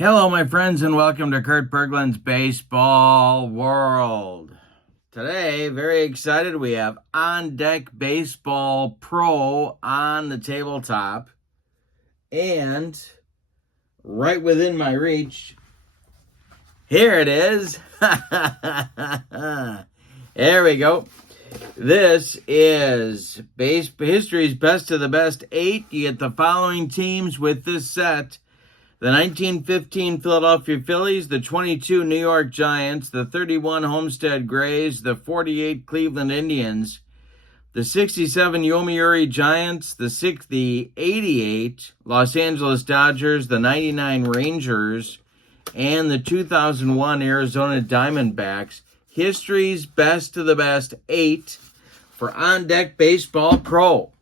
Hello, my friends, and welcome to Kurt Berglund's Baseball World. Today, very excited, we have On Deck Baseball Pro on the tabletop. And right within my reach, here it is. There we go. This is History's Best of the Best 8. You get the following teams with this set. The 1915 Philadelphia Phillies, the 22 New York Giants, the 31 Homestead Grays, the 48 Cleveland Indians, the 67 Yomiuri Giants, the 88 Los Angeles Dodgers, the 99 Rangers, and the 2001 Arizona Diamondbacks. History's Best of the Best 8 for On Deck Baseball Pro.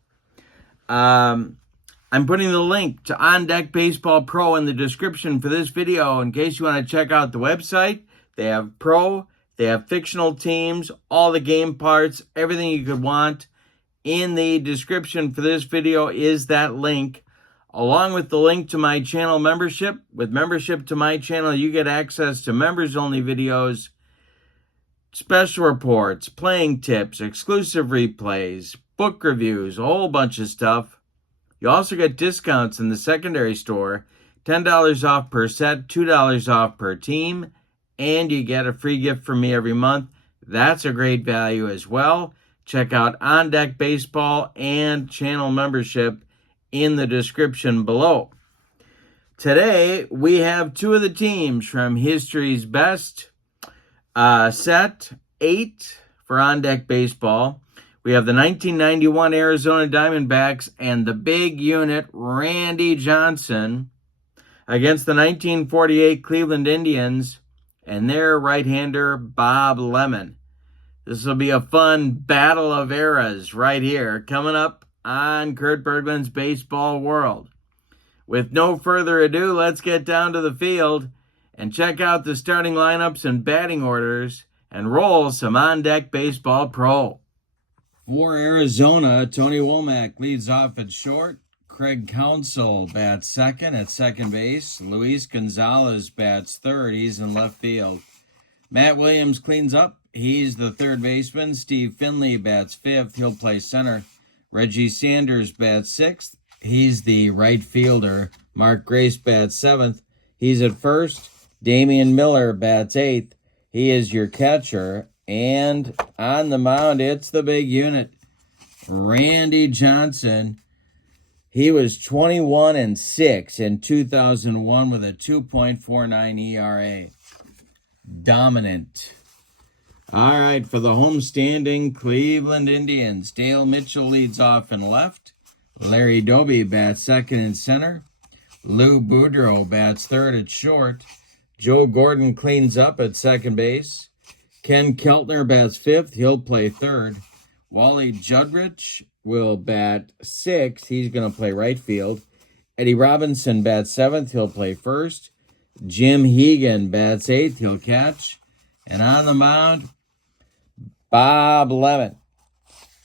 I'm putting the link to On Deck Baseball Pro in the description for this video in case you want to check out the website. They have pro, they have fictional teams, all the game parts, everything you could want. In the description for this video is that link, along with the link to my channel membership. With membership to my channel, you get access to members-only videos, special reports, playing tips, exclusive replays, book reviews, a whole bunch of stuff. You also get discounts in the secondary store, $10 off per set, $2 off per team, and you get a free gift from me every month. That's a great value as well. Check out On Deck Baseball and channel membership in the description below. Today, we have two of the teams from History's Best set 8 for On Deck Baseball. We have the 1991 Arizona Diamondbacks and the big unit, Randy Johnson, against the 1948 Cleveland Indians and their right-hander, Bob Lemon. This will be a fun battle of eras right here, coming up on Kurt Berglund's Baseball World. With no further ado, let's get down to the field and check out the starting lineups and batting orders and roll some On Deck Baseball Pro. For Arizona, Tony Womack leads off at short. Craig Counsell bats second at second base. Luis Gonzalez bats third. He's in left field. Matt Williams cleans up. He's the third baseman. Steve Finley bats fifth. He'll play center. Reggie Sanders bats sixth. He's the right fielder. Mark Grace bats seventh. He's at first. Damian Miller bats eighth. He is your catcher. And on the mound, it's the big unit, Randy Johnson. He was 21-6 in 2001 with a 2.49 ERA. Dominant. All right, for the homestanding Cleveland Indians, Dale Mitchell leads off in left. Larry Doby bats second and center. Lou Boudreau bats third at short. Joe Gordon cleans up at second base. Ken Keltner bats fifth. He'll play third. Wally Judrich will bat sixth. He's going to play right field. Eddie Robinson bats seventh. He'll play first. Jim Hegan bats eighth. He'll catch. And on the mound, Bob Lemon.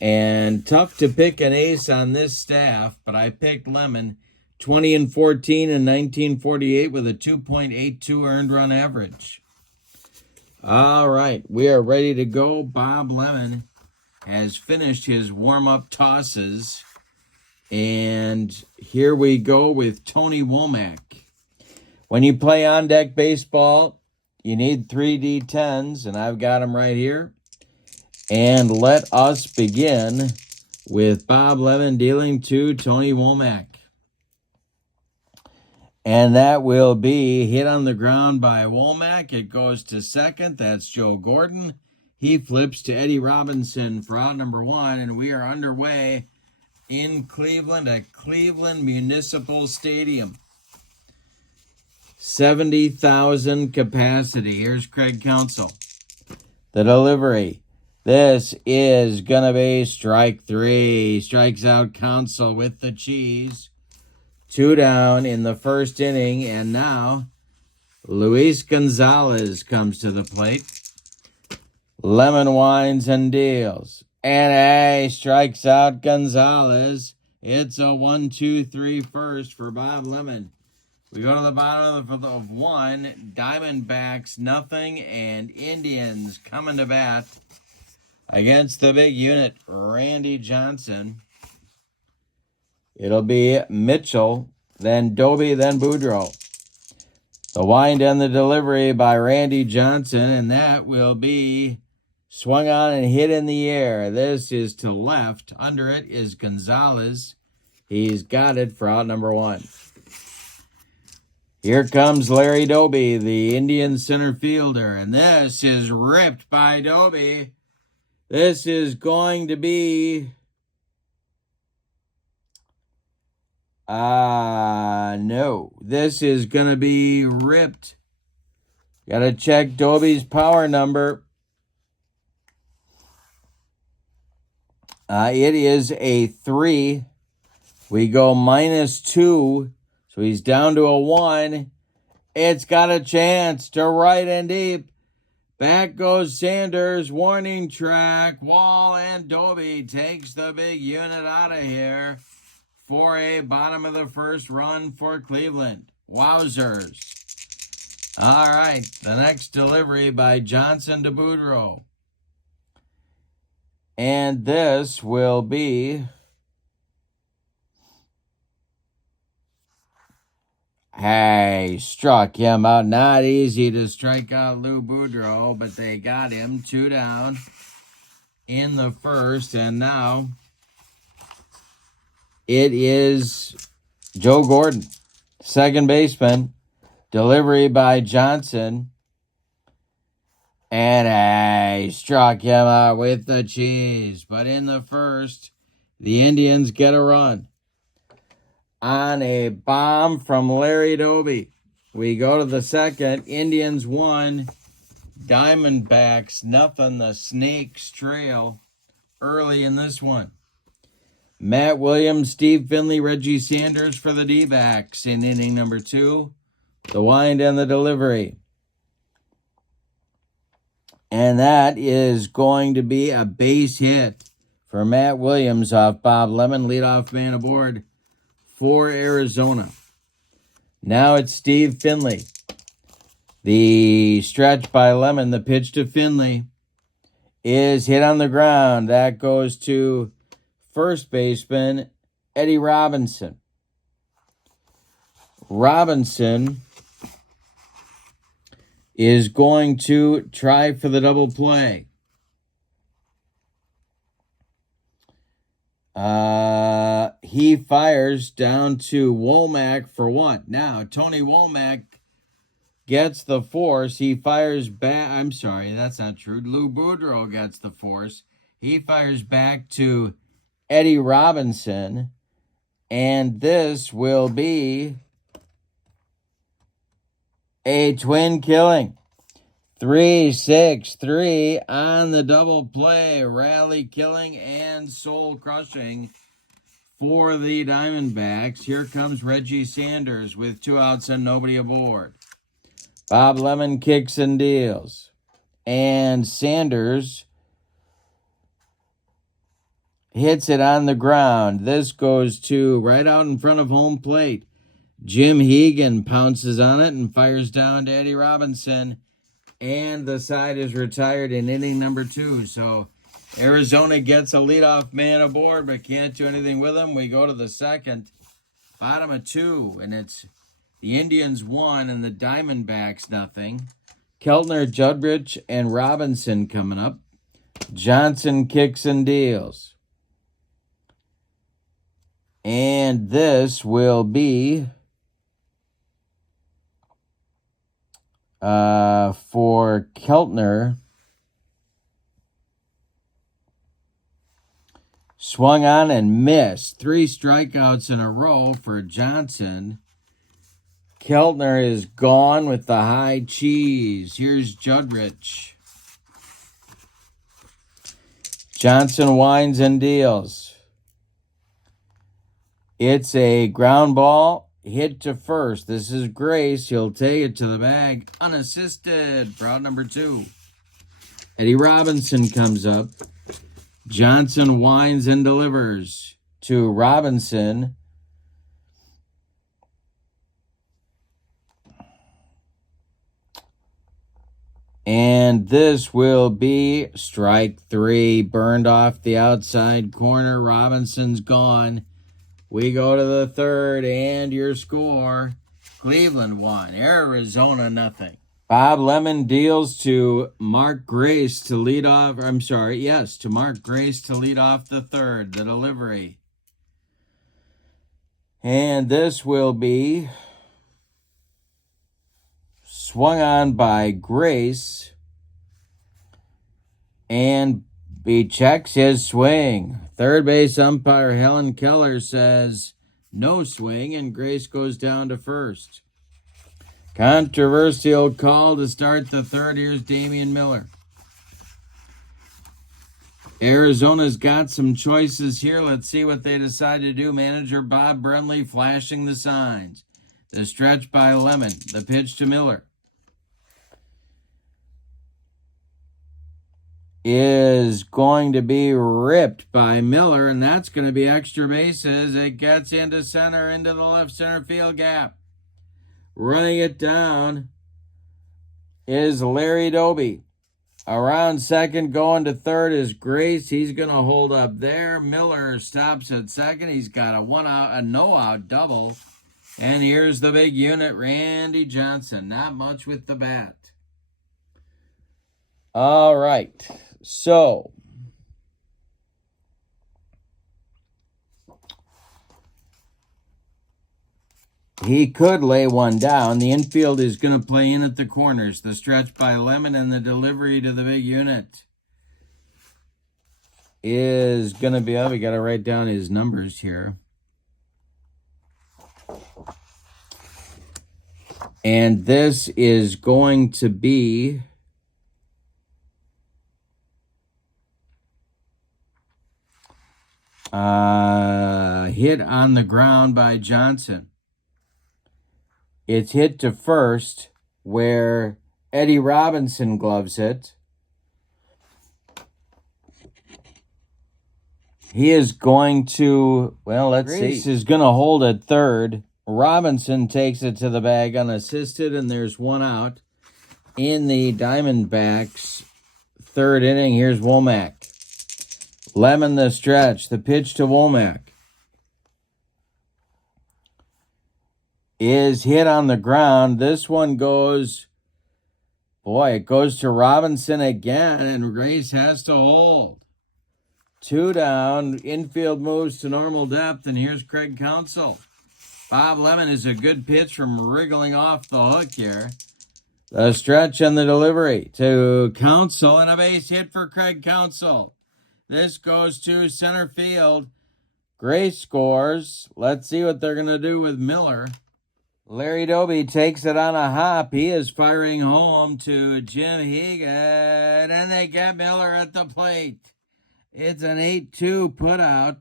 And tough to pick an ace on this staff, but I picked Lemon. 20-14 in 1948 with a 2.82 earned run average. All right, we are ready to go. Bob Lemon has finished his warm-up tosses. And here we go with Tony Womack. When you play On Deck Baseball, you need 3D10s, and I've got them right here. And let us begin with Bob Lemon dealing to Tony Womack. And that will be hit on the ground by Womack. It goes to second. That's Joe Gordon. He flips to Eddie Robinson for out number one. And we are underway in Cleveland at Cleveland Municipal Stadium. 70,000 capacity. Here's Craig Counsell. The delivery. This is going to be strike three. Strikes out Counsell with the cheese. 2 down in the first inning, and now Luis Gonzalez comes to the plate. Lemon winds and deals. And strikes out Gonzalez. It's a 1-2-3 first for Bob Lemon. We go to the bottom of 1. Diamondbacks, nothing. And Indians coming to bat against the big unit, Randy Johnson. It'll be Mitchell, then Doby, then Boudreaux. The wind and the delivery by Randy Johnson, and that will be swung on and hit in the air. This is to left. Under it is Gonzalez. He's got it for out number 1. Here comes Larry Doby, the Indian center fielder, and this is ripped by Doby. This is going to be... no. This is going to be ripped. Got to check Doby's power number. It is a 3. We go -2. So he's down to a 1. It's got a chance to right and deep. Back goes Sanders. Warning track. Wall, and Doby takes the big unit out of here for a bottom of the first run for Cleveland. Wowzers. All right, the next delivery by Johnson to Boudreaux. And this will be... Hey, struck him out. Not easy to strike out Lou Boudreaux, but they got him 2 down in the first. And now it is Joe Gordon, second baseman. Delivery by Johnson. And struck him out with the cheese. But in the first, the Indians get a run on a bomb from Larry Doby. We go to the second. Indians 1, Diamondbacks nothing. The Snakes trail early in this one. Matt Williams, Steve Finley, Reggie Sanders for the D-backs in inning number 2. The wind and the delivery. And that is going to be a base hit for Matt Williams off Bob Lemon, leadoff man aboard for Arizona. Now it's Steve Finley. The stretch by Lemon, the pitch to Finley, is hit on the ground. That goes to first baseman Eddie Robinson. Robinson is going to try for the double play. He fires down to Womack for 1. Now, Tony Womack gets the force. He fires back. I'm sorry, that's not true. Lou Boudreaux gets the force. He fires back to Eddie Robinson. And this will be a twin killing. 3-6-3 on the double play. Rally killing and soul crushing for the Diamondbacks. Here comes Reggie Sanders with 2 outs and nobody aboard. Bob Lemon kicks and deals. And Sanders hits it on the ground. This goes to right out in front of home plate. Jim Hegan pounces on it and fires down to Eddie Robinson. And the side is retired in inning number 2. So Arizona gets a leadoff man aboard, but can't do anything with him. We go to the second, bottom of 2, and it's the Indians 1 and the Diamondbacks nothing. Keltner, Judrich, and Robinson coming up. Johnson kicks and deals. And this will be for Keltner. Swung on and missed. 3 strikeouts in a row for Johnson. Keltner is gone with the high cheese. Here's Judrich. Johnson winds and deals. It's a ground ball hit to first. This is Grace. He'll take it to the bag unassisted. For out number 2. Eddie Robinson comes up. Johnson winds and delivers to Robinson. And this will be strike 3. Burned off the outside corner. Robinson's gone. We go to the third, and your score, Cleveland 1, Arizona nothing. Bob Lemon deals to Mark Grace to lead off. To Mark Grace to lead off the third, the delivery. And this will be swung on by Grace. And he checks his swing. Third base umpire Helen Keller says no swing, and Grace goes down to first. Controversial call to start the third. Here's Damian Miller. Arizona's got some choices here. Let's see what they decide to do. Manager Bob Brenly flashing the signs. The stretch by Lemon. The pitch to Miller is going to be ripped by Miller, and that's going to be extra bases. It gets into center, into the left center field gap. Running it down is Larry Doby. Around second, going to third is Grace. He's going to hold up there. Miller stops at second. He's got a no-out double. And here's the big unit, Randy Johnson. Not much with the bat. All right. So, he could lay one down. The infield is going to play in at the corners. The stretch by Lemon and the delivery to the big unit is going to be, we got to write down his numbers here. And this is going to be hit on the ground by Johnson. It's hit to first where Eddie Robinson gloves it. He is going to, let's see. Grace is going to hold at third. Robinson takes it to the bag unassisted, and there's one out in the Diamondbacks' third inning. Here's Womack. Lemon the stretch. The pitch to Womack is hit on the ground. This one goes, it goes to Robinson again, and Grace has to hold. 2 down. Infield moves to normal depth, and here's Craig Counsell. Bob Lemon is a good pitch from wriggling off the hook here. The stretch and the delivery to Counsell, and a base hit for Craig Counsell. This goes to center field. Grace scores. Let's see what they're going to do with Miller. Larry Doby takes it on a hop. He is firing home to Jim Hegan, and they get Miller at the plate. It's an 8-2 putout.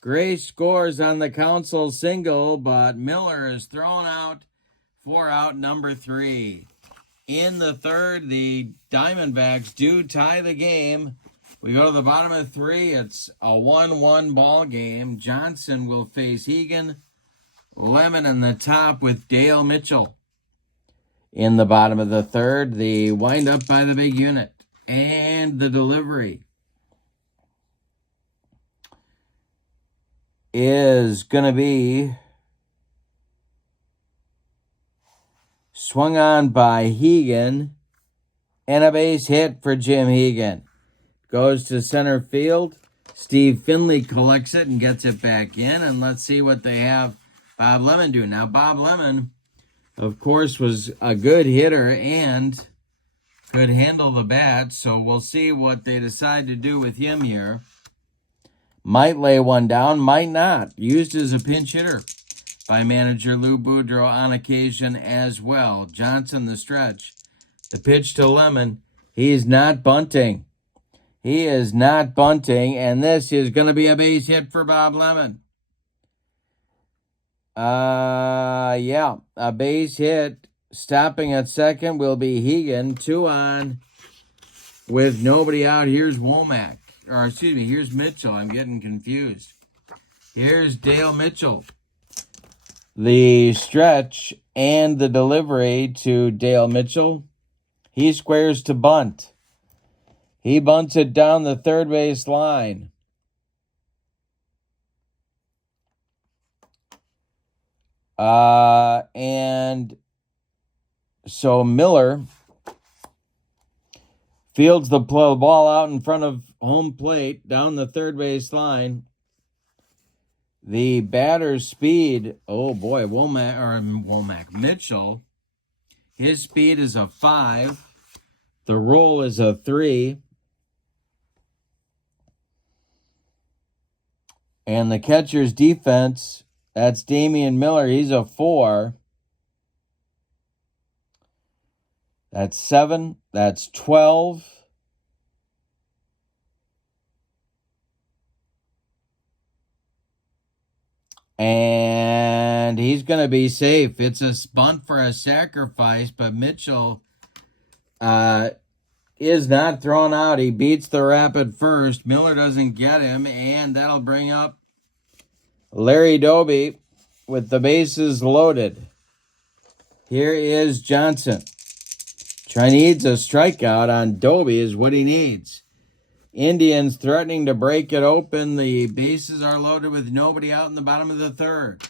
Grace scores on the Counsell single, but Miller is thrown out for out number 3. In the third, the Diamondbacks do tie the game. We go to the bottom of 3. It's a 1-1 ball game. Johnson will face Hegan. Lemon in the top with Dale Mitchell. In the bottom of the third, the windup by the big unit and the delivery is going to be swung on by Hegan, and a base hit for Jim Hegan. Goes to center field. Steve Finley collects it and gets it back in, and let's see what they have Bob Lemon do. Now, Bob Lemon, of course, was a good hitter and could handle the bat, so we'll see what they decide to do with him here. Might lay one down, might not. Used as a pinch hitter by manager Lou Boudreau on occasion as well. Johnson the stretch. The pitch to Lemon. He's not bunting. He is not bunting, and this is going to be a base hit for Bob Lemon. A base hit. Stopping at second will be Hegan. 2 on with nobody out. Here's Womack. Here's Mitchell. I'm getting confused. Here's Dale Mitchell. The stretch and the delivery to Dale Mitchell. He squares to bunt. He bunts it down the third base line. And so Miller fields the ball out in front of home plate down the third base line. The batter's speed, oh boy, Mitchell, his speed is a 5. The roll is a 3. And the catcher's defense, that's Damian Miller, he's a 4. That's 7. That's 12. And he's going to be safe. It's a bunt for a sacrifice, but Mitchell is not thrown out. He beats the Rapid first. Miller doesn't get him, and that'll bring up Larry Doby with the bases loaded. Here is Johnson. Needs a strikeout on Doby is what he needs. Indians threatening to break it open. The bases are loaded with nobody out in the bottom of the third.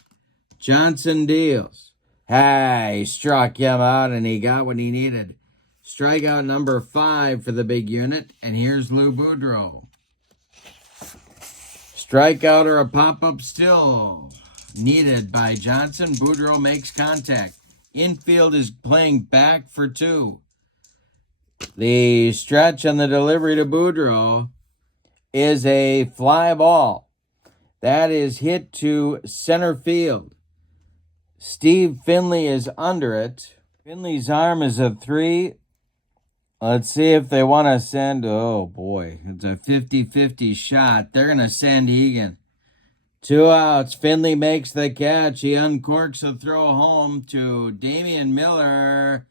Johnson deals. He struck him out and he got what he needed. Strikeout number 5 for the big unit. And here's Lou Boudreau. Strikeout or a pop-up still needed by Johnson. Boudreau makes contact. Infield is playing back for 2. The stretch on the delivery to Boudreau is a fly ball. That is hit to center field. Steve Finley is under it. Finley's arm is a 3. Let's see if they want to send, oh boy, it's a 50-50 shot. They're going to send Egan. 2 outs. Finley makes the catch. He uncorks a throw home to Damian Miller.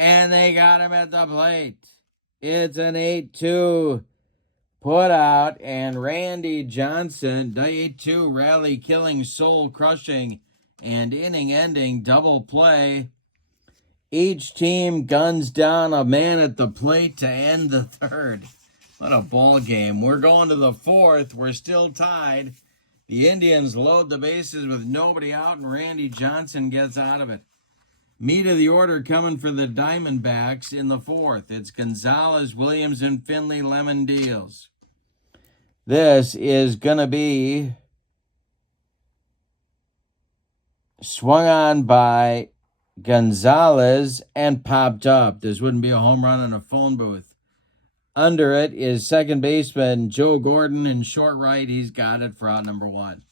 And they got him at the plate. It's an 8-2 put out. And Randy Johnson, the 8-2 rally killing, soul crushing, and inning ending double play. Each team guns down a man at the plate to end the third. What a ball game. We're going to the 4th. We're still tied. The Indians load the bases with nobody out, and Randy Johnson gets out of it. Meat of the order coming for the Diamondbacks in the 4th. It's Gonzalez, Williams, and Finley. Lemon deals. This is going to be swung on by Gonzalez and popped up. This wouldn't be a home run in a phone booth. Under it is second baseman Joe Gordon, and short right, he's got it for out number 1.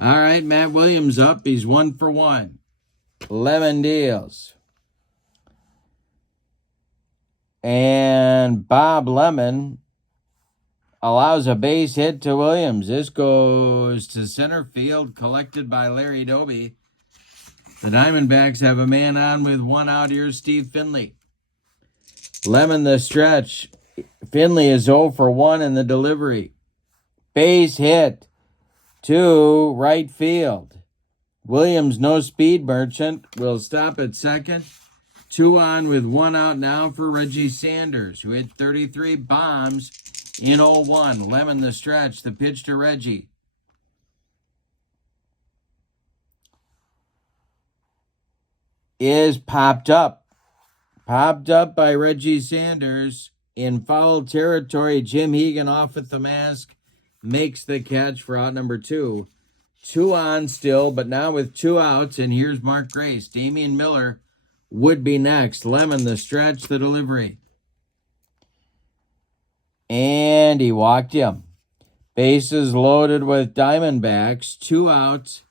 All right, Matt Williams up. He's 1 for 1. Lemon deals. And Bob Lemon allows a base hit to Williams. This goes to center field, collected by Larry Doby. The Diamondbacks have a man on with 1 out. Here's Steve Finley. Lemon the stretch. Finley is 0 for 1 in the delivery. Base hit to right field. Williams, no speed merchant, will stop at second. 2 on with 1 out now for Reggie Sanders, who hit 33 bombs in 0-1. Lemon the stretch, the pitch to Reggie. Is popped up. Popped up by Reggie Sanders. In foul territory, Jim Hegan off with the mask. Makes the catch for out number 2. 2 on still, but now with 2 outs. And here's Mark Grace. Damian Miller would be next. Lemon the stretch, the delivery. And he walked him. Bases loaded with Diamondbacks. 2 outs.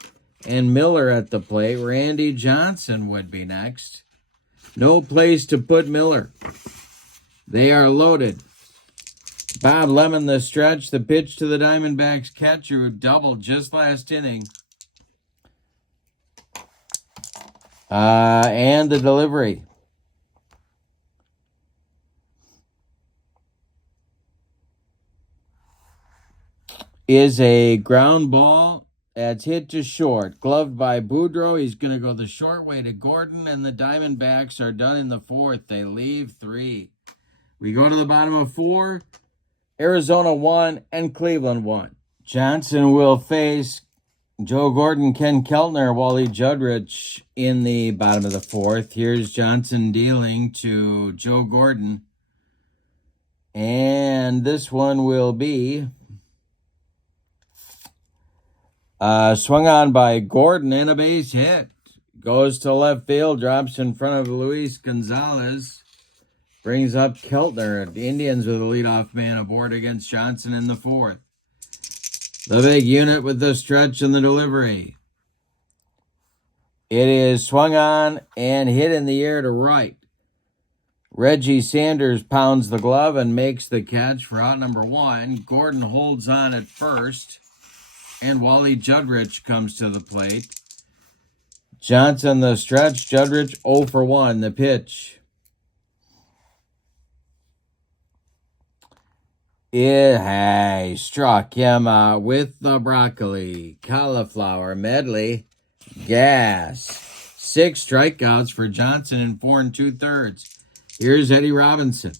And Miller at the plate. Randy Johnson would be next. No place to put Miller. They are loaded. Bob Lemon the stretch. The pitch to the Diamondbacks catcher who doubled just last inning. And the delivery. Is a ground ball. That's hit to short. Gloved by Boudreau. He's going to go the short way to Gordon, and the Diamondbacks are done in the 4th. They leave 3. We go to the bottom of 4. Arizona 1 and Cleveland 1. Johnson will face Joe Gordon, Ken Keltner, Wally Judrich in the bottom of the 4th. Here's Johnson dealing to Joe Gordon. And this one will be swung on by Gordon and a base hit. Goes to left field, drops in front of Luis Gonzalez. Brings up Keltner. The Indians with a leadoff man aboard against Johnson in the 4th. The big unit with the stretch and the delivery. It is swung on and hit in the air to right. Reggie Sanders pounds the glove and makes the catch for out number 1. Gordon holds on at first. And Wally Judrich comes to the plate. Johnson the stretch. Judrich 0 for 1. The pitch. It struck him with the broccoli, cauliflower medley, gas. 6 strikeouts for Johnson in 4 2/3. Here's Eddie Robinson.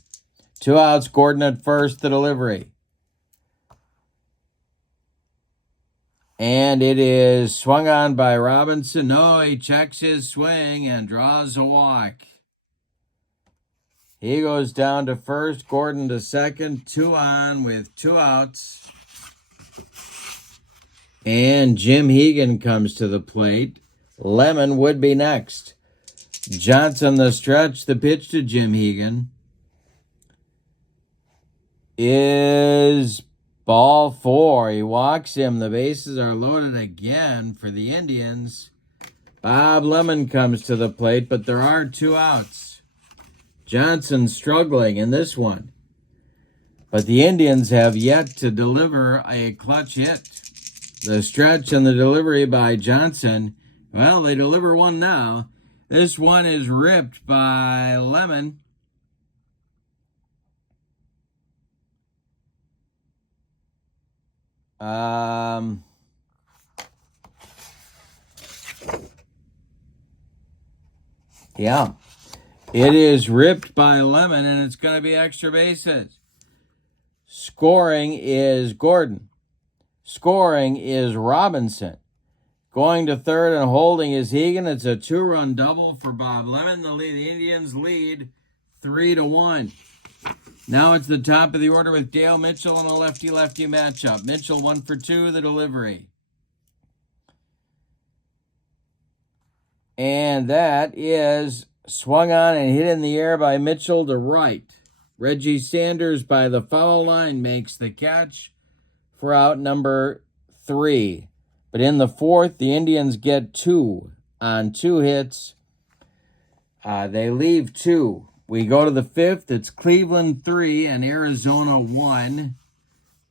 2 outs, Gordon at first, the delivery. And it is swung on by Robinson. No, he checks his swing and draws a walk. He goes down to first, Gordon to second, 2 on with 2 outs. And Jim Hegan comes to the plate. Lemon would be next. Johnson the stretch, the pitch to Jim Hegan is ball 4. He walks him. The bases are loaded again for the Indians. Bob Lemon comes to the plate, but there are 2 outs. Johnson struggling in this one. But the Indians have yet to deliver a clutch hit. The stretch and the delivery by Johnson, well, they deliver one now. This one is ripped by Lemon. Yeah. It is ripped by Lemon, and it's going to be extra bases. Scoring is Gordon. Scoring is Robinson. Going to third and holding is Hegan. It's a 2-run double for Bob Lemon. The Indians lead 3-1. Now it's the top of the order with Dale Mitchell in a lefty-lefty matchup. Mitchell 1 for 2, the delivery. And that is swung on and hit in the air by Mitchell to right. Reggie Sanders by the foul line makes the catch for out number 3. But in the 4th, the Indians get 2 on 2 hits. They leave 2. We go to the 5th. It's Cleveland 3 and Arizona 1.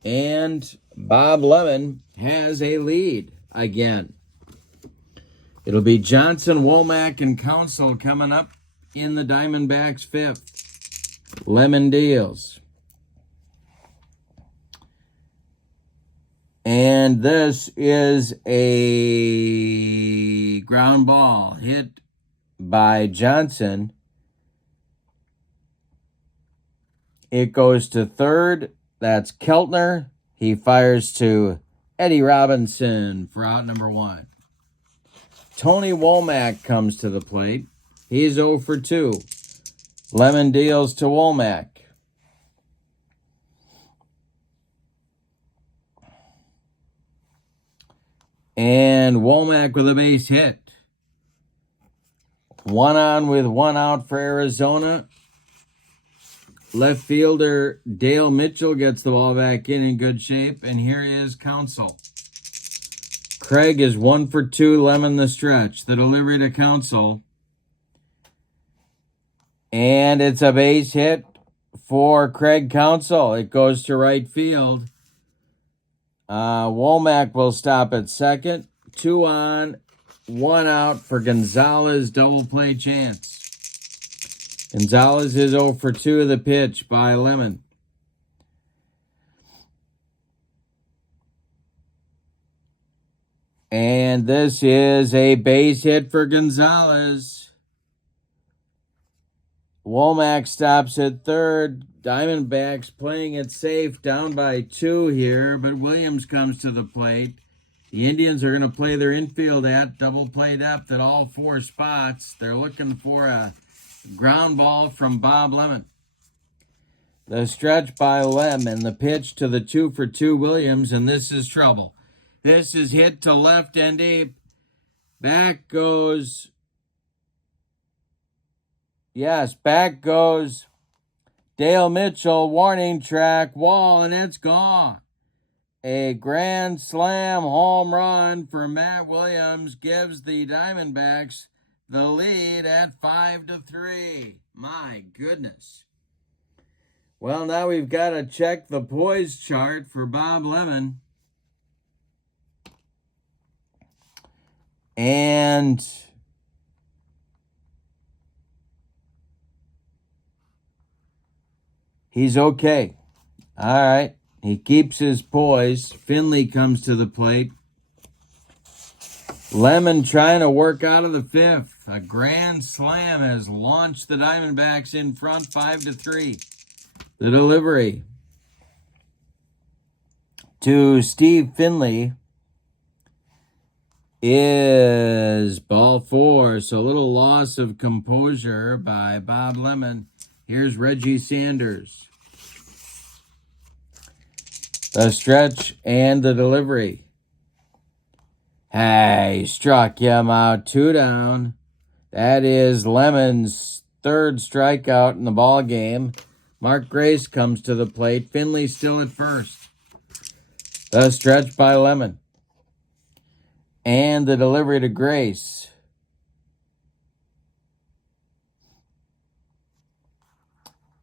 And Bob Lemon has a lead again. It'll be Johnson, Womack, and Council coming up in the Diamondbacks 5th. Lemon deals. And this is a ground ball hit by Johnson. It goes to third. That's Keltner. He fires to Eddie Robinson for out number 1. Tony Womack comes to the plate. He's 0 for 2. Lemon deals to Womack. And Womack with a base hit. 1 on with 1 out for Arizona. Left fielder Dale Mitchell gets the ball back in good shape. And here is Council. Craig is 1 for 2, Lemon the stretch. The delivery to Council. And it's a base hit for Craig Council. It goes to right field. Womack will stop at second. 2 on, 1 out for Gonzalez. Double play chance. Gonzalez is 0 for 2 of the pitch by Lemon. And this is a base hit for Gonzalez. Womack stops at third. Diamondbacks playing it safe, down by 2 here, but Williams comes to the plate. The Indians are going to play their infield at double play depth at all 4 spots. They're looking for a ground ball from Bob Lemon. The stretch by Lem and the pitch to the 2-for-2 Williams, and this is trouble. This is hit to left and deep. Back goes... Yes, back goes Dale Mitchell, warning track, wall, and it's gone. A grand slam home run for Matt Williams gives the Diamondbacks the lead at 5-3. My goodness. Well, now we've got to check the poise chart for Bob Lemon. And he's okay. All right. He keeps his poise. Finley comes to the plate. Lemon trying to work out of the 5th. A grand slam has launched the Diamondbacks in front 5-3. The delivery to Steve Finley is ball 4. So a little loss of composure by Bob Lemon. Here's Reggie Sanders. The stretch and the delivery. Hey, struck him out. 2 down. That is Lemon's 3rd strikeout in the ball game. Mark Grace comes to the plate. Finley still at first. The stretch by Lemon. And the delivery to Grace.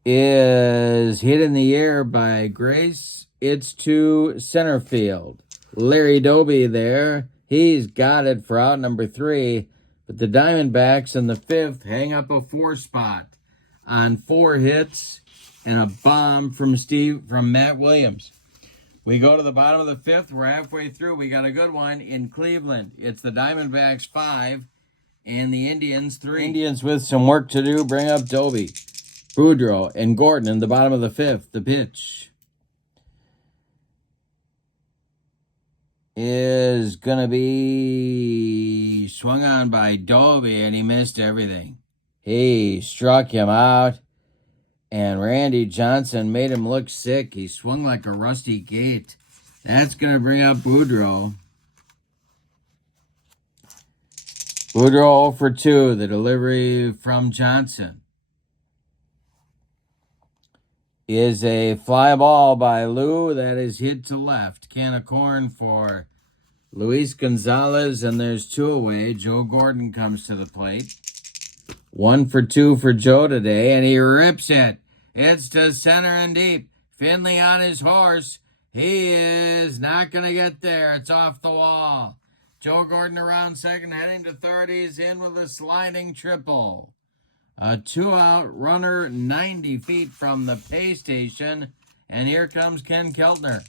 Is hit in the air by Grace. It's to center field. Larry Doby there. He's got it for out number 3. But the Diamondbacks in the 5th hang up a 4 spot on 4 hits and a bomb from Matt Williams. We go to the bottom of the 5th. We're halfway through. We got a good one in Cleveland. It's the Diamondbacks 5 and the Indians 3. Indians with some work to do. Bring up Doby, Boudreaux, and Gordon in the bottom of the 5th. The pitch is going to be swung on by Doby, and he missed everything. He struck him out, and Randy Johnson made him look sick. He swung like a rusty gate. That's going to bring up Boudreaux. Boudreaux 0 for 2, the delivery from Johnson is a fly ball by Lou that is hit to left. Can of corn for Luis Gonzalez, and there's 2 away. Joe Gordon comes to the plate. 1 for 2 for Joe today, and he rips it. It's to center and deep. Finley on his horse. He is not going to get there. It's off the wall. Joe Gordon around second, heading to third. He's in with a sliding triple. A 2-out runner 90 feet from the pay station. And here comes Ken Keltner.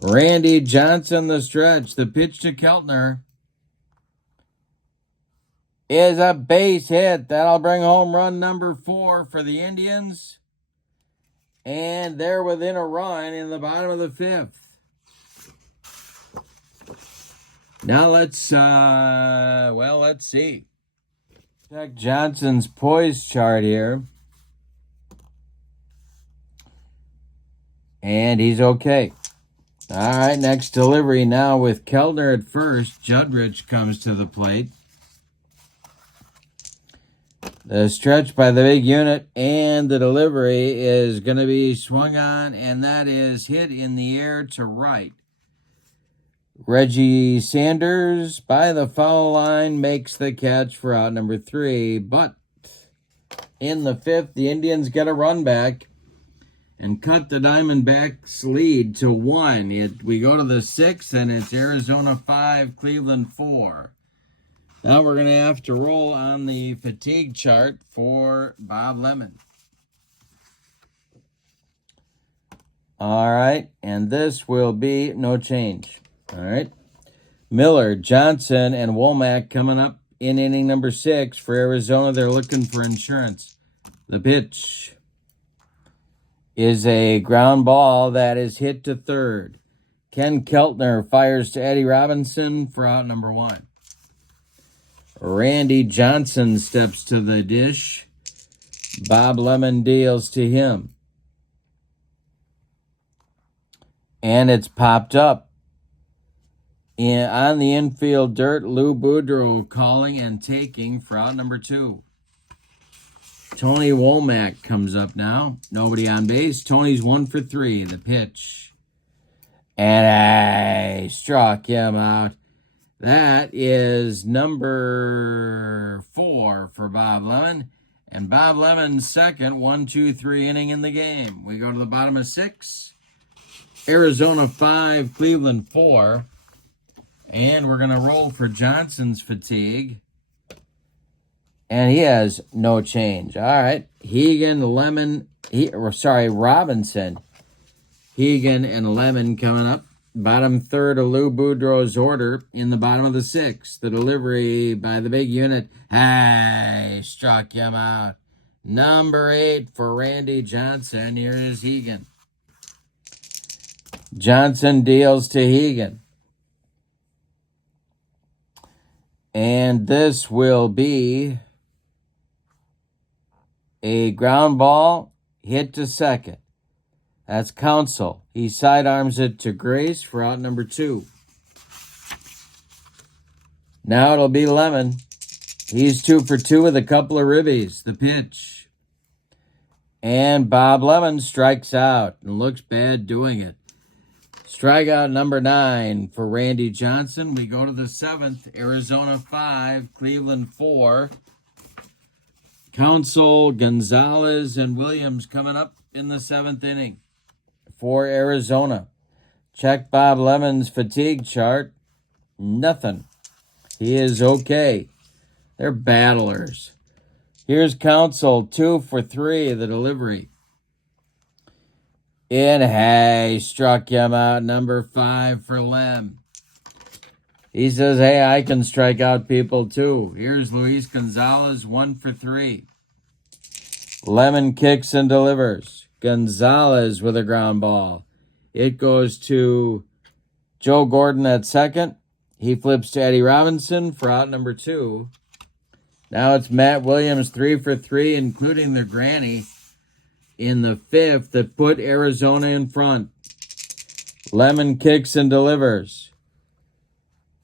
Randy Johnson the stretch. The pitch to Keltner is a base hit. That'll bring home run number 4 for the Indians. And they're within a run in the bottom of the 5th. Now let's see. Check Johnson's poise chart here. And he's okay. All right, next delivery now with Keltner at first. Judrich comes to the plate. The stretch by the big unit and the delivery is going to be swung on, and that is hit in the air to right. Reggie Sanders by the foul line makes the catch for out number 3, but in the 5th, the Indians get a run back and cut the Diamondbacks lead to 1. We go to the 6th, and it's Arizona 5, Cleveland 4. Now we're going to have to roll on the fatigue chart for Bob Lemon. All right, and this will be no change. All right. Miller, Johnson, and Womack coming up in inning number 6 for Arizona. They're looking for insurance. The pitch is a ground ball that is hit to third. Ken Keltner fires to Eddie Robinson for out number 1. Randy Johnson steps to the dish. Bob Lemon deals to him. And it's popped up. On the infield dirt, Lou Boudreau calling and taking for out number 2. Tony Womack comes up now. Nobody on base. Tony's 1 for 3. The pitch. And I struck him out. That is number 4 for Bob Lemon. And Bob Lemon's second 1-2-3 inning in the game. We go to the bottom of 6. Arizona 5, Cleveland 4. And we're going to roll for Johnson's fatigue. And he has no change. All right. Robinson. Hegan and Lemon coming up. Bottom third of Lou Boudreau's order in the bottom of the 6th. The delivery by the big unit. Hey, struck him out. Number 8 for Randy Johnson. Here is Hegan. Johnson deals to Hegan. And this will be a ground ball hit to second. That's Counsell. He sidearms it to Grace for out number 2. Now it'll be Lemon. He's 2 for 2 with a couple of ribbies. The pitch. And Bob Lemon strikes out and looks bad doing it. Strikeout number 9 for Randy Johnson. We go to the 7th. Arizona 5, Cleveland 4. Counsell, Gonzalez, and Williams coming up in the 7th inning for Arizona. Check Bob Lemon's fatigue chart. Nothing. He is okay. They're battlers. Here's Counsell, 2 for 3, the delivery. And hey, struck him out, number 5 for Lem. He says, hey, I can strike out people too. Here's Luis Gonzalez, 1 for 3. Lemon kicks and delivers. Gonzalez with a ground ball. It goes to Joe Gordon at second. He flips to Eddie Robinson for out number 2. Now it's Matt Williams, 3 for 3, including the granny in the 5th that put Arizona in front. Lemon kicks and delivers.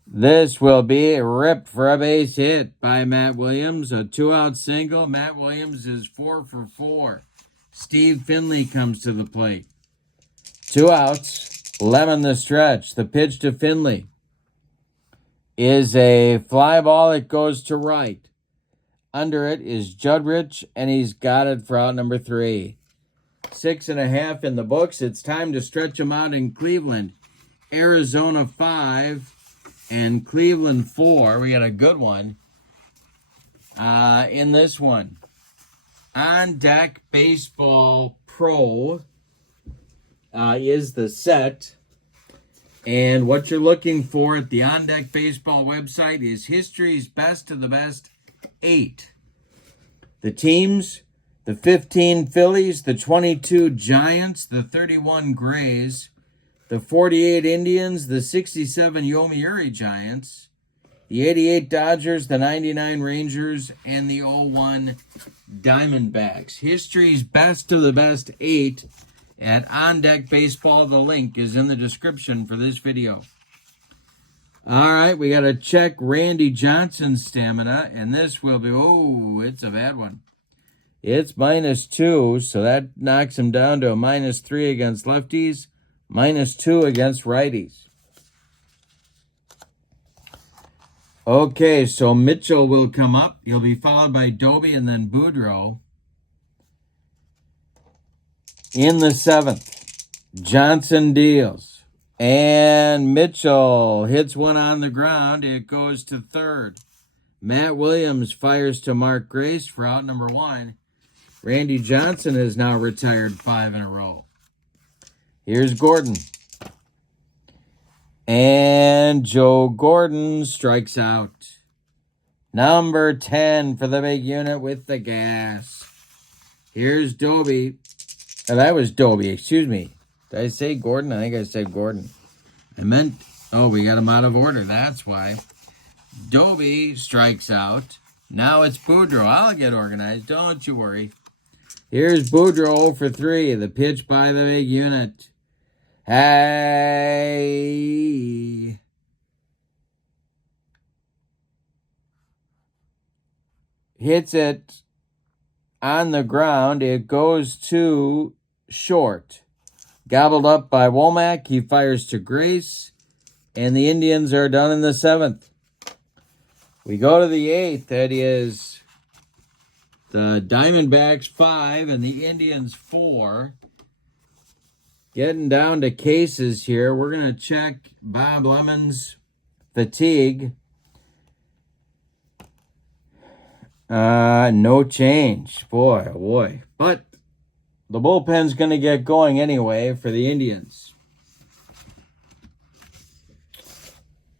This will be ripped for a base hit by Matt Williams. A 2-out single. Matt Williams is 4 for 4. Steve Finley comes to the plate. 2 outs. Lemon the stretch. The pitch to Finley is a fly ball. It goes to right. Under it is Judrich, and he's got it for out number 3. 6.5 in the books. It's time to stretch them out in Cleveland. Arizona 5 and Cleveland 4. We got a good one in this one. On Deck Baseball Pro is the set. And what you're looking for at the On Deck Baseball website is history's best of the best 8. The teams: the 15 Phillies, the 22 Giants, the 31 Grays, the 48 Indians, the 67 Yomiuri Giants, the 88 Dodgers, the 99 Rangers, and the 01 Diamondbacks. History's best of the best 8 at On Deck Baseball. The link is in the description for this video. All right, we got to check Randy Johnson's stamina, and this will be, it's a bad one. It's -2, so that knocks him down to a -3 against lefties, -2 against righties. Okay, so Mitchell will come up. He'll be followed by Doby and then Boudreau. In the 7th, Johnson deals. And Mitchell hits one on the ground. It goes to third. Matt Williams fires to Mark Grace for out number 1. Randy Johnson has now retired 5 in a row. Here's Gordon. And Joe Gordon strikes out. Number 10 for the big unit with the gas. Here's Doby. Oh, that was Doby, excuse me. Did I say Gordon? I think I said Gordon. I meant, oh, we got him out of order. That's why. Doby strikes out. Now it's Boudreaux. I'll get organized. Don't you worry. Here's Boudreaux 0 for 3. The pitch by the big unit. Hey. Hits it on the ground. It goes to short. Gobbled up by Womack. He fires to Grace. And the Indians are done in the 7th. We go to the 8th. That is the Diamondbacks 5 and the Indians 4. Getting down to cases here. We're going to check Bob Lemon's fatigue. No change. Boy, oh boy. But the bullpen's going to get going anyway for the Indians.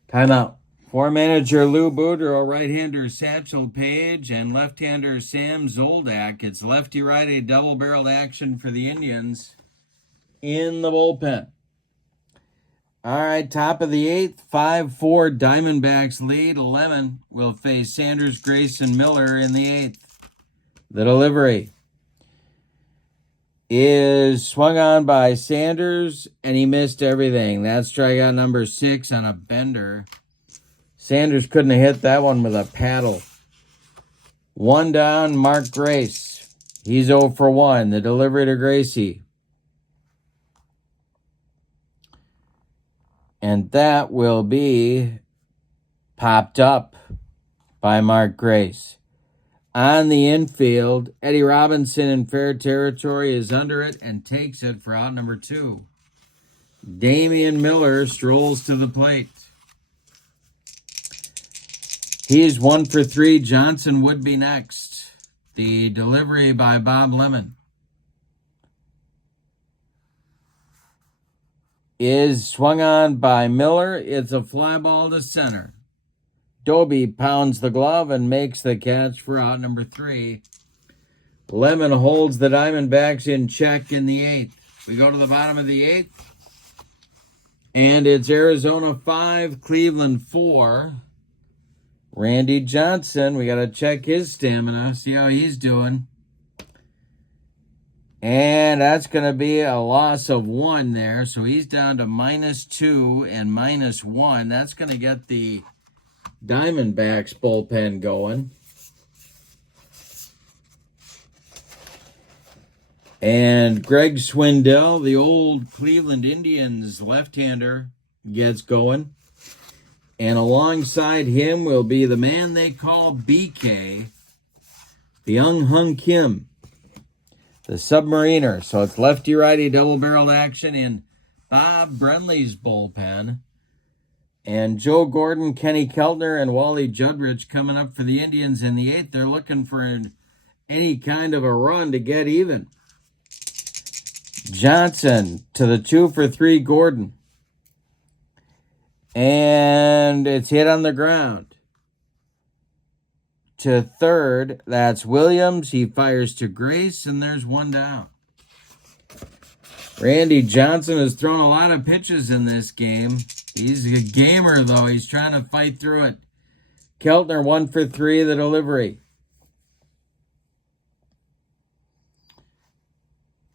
Timeout. For manager Lou Boudreaux, right-hander Satchel Paige, and left-hander Sam Zoldak. It's lefty-righty double-barreled action for the Indians in the bullpen. All right, top of the 8th, 5-4 Diamondbacks lead. Lemon will face Sanders, Grace, and Miller in the 8th. The delivery is swung on by Sanders, and he missed everything. That's strikeout number 6 on a bender. Sanders couldn't have hit that one with a paddle. 1 down, Mark Grace. He's 0 for 1. The delivery to Gracie. And that will be popped up by Mark Grace. On the infield, Eddie Robinson in fair territory is under it and takes it for out number 2. Damian Miller strolls to the plate. He's 1 for 3. Johnson would be next. The delivery by Bob Lemon is swung on by Miller. It's a fly ball to center. Doby pounds the glove and makes the catch for out number 3. Lemon holds the Diamondbacks in check in the 8th. We go to the bottom of the 8th. And it's Arizona 5, Cleveland 4. Randy Johnson, we got to check his stamina, see how he's doing. And that's going to be a loss of 1 there. So he's down to -2 and -1. That's going to get the Diamondbacks bullpen going. And Greg Swindell, the old Cleveland Indians left-hander, gets going. And alongside him will be the man they call BK, the Young Hung Kim, the Submariner. So it's lefty-righty double-barreled action in Bob Brenly's bullpen. And Joe Gordon, Kenny Keltner, and Wally Judrich coming up for the Indians in the 8th. They're looking for any kind of a run to get even. Johnson to the 2 for 3 Gordon. And it's hit on the ground. To third, that's Williams. He fires to Grace, and there's 1 down. Randy Johnson has thrown a lot of pitches in this game. He's a gamer, though. He's trying to fight through it. Keltner 1 for 3, the delivery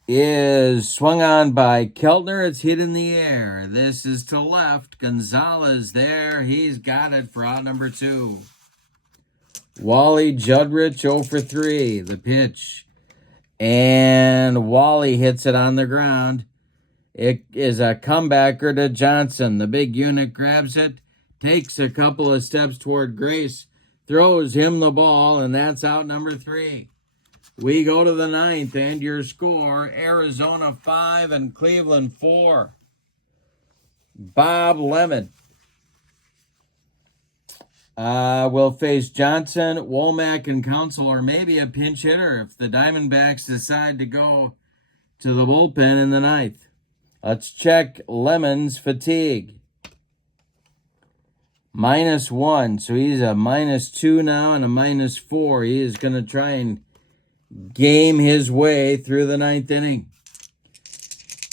is swung on by Keltner. It's hit in the air. This is to left. Gonzalez there. He's got it for out number 2. Wally Judrich 0 for 3. The pitch. And Wally hits it on the ground. It is a comebacker to Johnson. The big unit grabs it, takes a couple of steps toward Grace, throws him the ball, and that's out number 3. We go to the 9th, and your score, Arizona 5 and Cleveland 4. Bob Lemon will face Johnson, Womack, and Council, or maybe a pinch hitter if the Diamondbacks decide to go to the bullpen in the 9th. Let's check Lemon's fatigue. -1. So he's a -2 now and a -4. He is going to try and game his way through the 9th inning.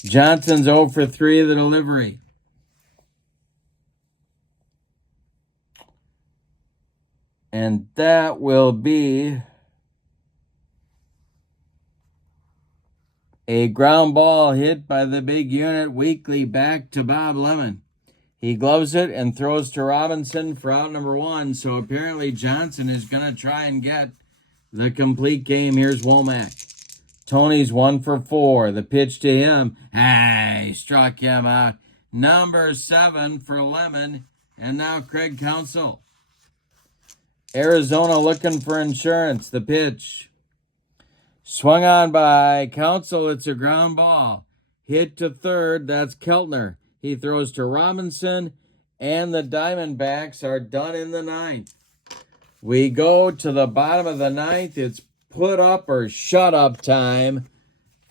Johnson's 0 for 3 of the delivery. And that will be a ground ball hit by the big unit weekly back to Bob Lemon. He gloves it and throws to Robinson for out number 1. So apparently Johnson is going to try and get the complete game. Here's Womack. Tony's 1 for 4. The pitch to him. Hey, struck him out. Number 7 for Lemon. And now Craig Counsell. Arizona looking for insurance. The pitch. Swung on by Counsell. It's a ground ball. Hit to third. That's Keltner. He throws to Robinson. And the Diamondbacks are done in the 9th. We go to the bottom of the 9th. It's put up or shut up time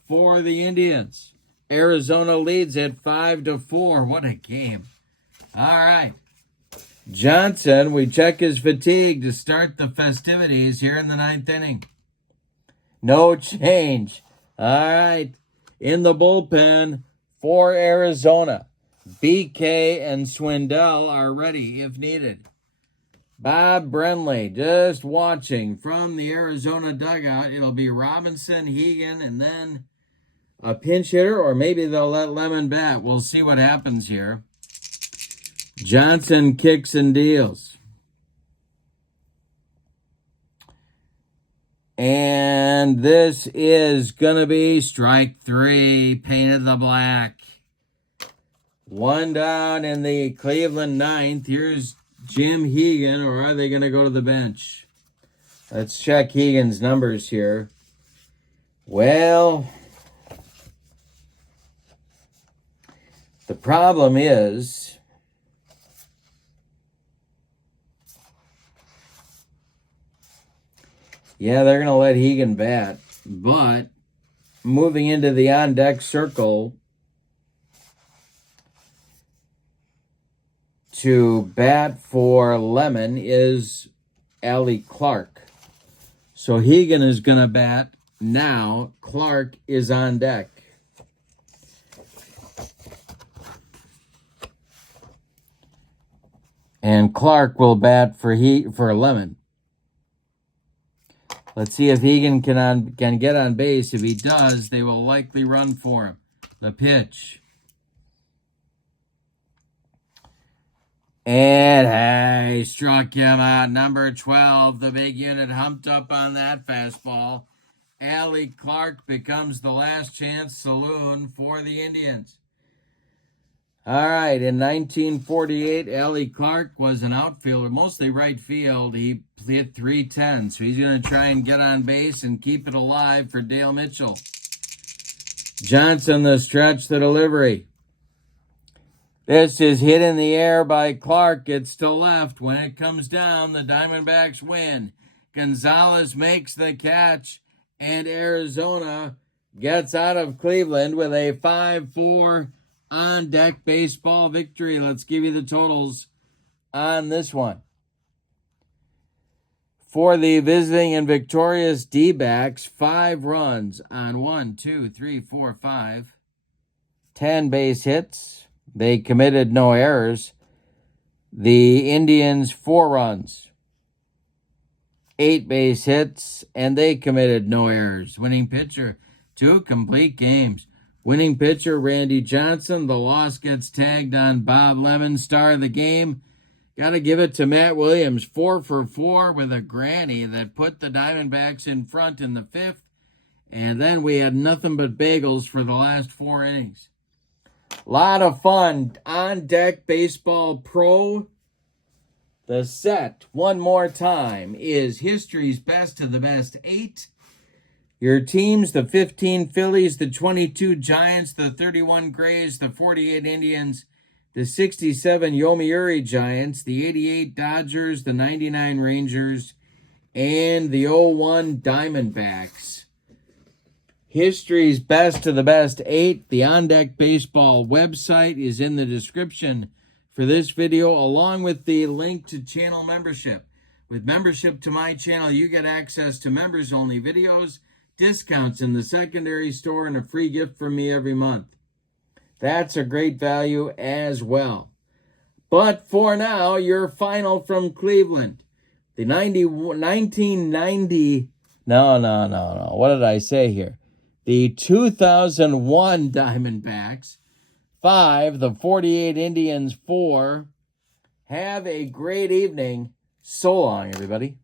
for the Indians. Arizona leads at 5-4. What a game. All right. Johnson, we check his fatigue to start the festivities here in the 9th inning. No change. All right. In the bullpen for Arizona, BK and Swindell are ready if needed. Bob Brenly just watching from the Arizona dugout. It'll be Robinson, Hegan, and then a pinch hitter, or maybe they'll let Lemon bat. We'll see what happens here. Johnson kicks and deals. And this is going to be strike 3, painted the black. 1 down in the Cleveland 9th. Here's Jim Hegan, or are they going to go to the bench? Let's check Hegan's numbers here. Well, the problem is they're going to let Hegan bat, but moving into the on-deck circle to bat for Lemon is Allie Clark. So Hegan is going to bat now. Clark is on deck. And Clark will bat for Lemon. Let's see if Hegan can get on base. If he does, they will likely run for him. The pitch. And hey, struck him out. Number 12, the big unit humped up on that fastball. Allie Clark becomes the last chance saloon for the Indians. All right, in 1948, Allie Clark was an outfielder, mostly right field. He hit .310, so he's going to try and get on base and keep it alive for Dale Mitchell. Johnson, the stretch, the delivery. This is hit in the air by Clark. It's to left. When it comes down, the Diamondbacks win. Gonzalez makes the catch, and Arizona gets out of Cleveland with a 5-4 on-deck baseball victory. Let's give you the totals on this one. For the visiting and victorious D-backs, 5 runs on 10 base hits. They committed no errors. The Indians, 4 runs, 8 base hits, and they committed no errors. Winning pitcher, 2 complete games. Winning pitcher, Randy Johnson. The loss gets tagged on Bob Lemon. Star of the game, got to give it to Matt Williams. 4 for 4 with a granny that put the Diamondbacks in front in the 5th. And then we had nothing but bagels for the last 4 innings. A lot of fun. On Deck Baseball Pro. The set, one more time, is history's best of the best 8. Your teams, the 15 Phillies, the 22 Giants, the 31 Grays, the 48 Indians, the 67 Yomiuri Giants, the 88 Dodgers, the 99 Rangers, and the 01 Diamondbacks. History's best of the best 8. The On Deck Baseball website is in the description for this video, along with the link to channel membership. With membership to my channel, you get access to members-only videos, discounts in the secondary store, and a free gift from me every month. That's a great value as well. But for now, your final from Cleveland. The 1990, no. What did I say here? The 2001 Diamondbacks, 5, the 48 Indians, 4. Have a great evening. So long, everybody.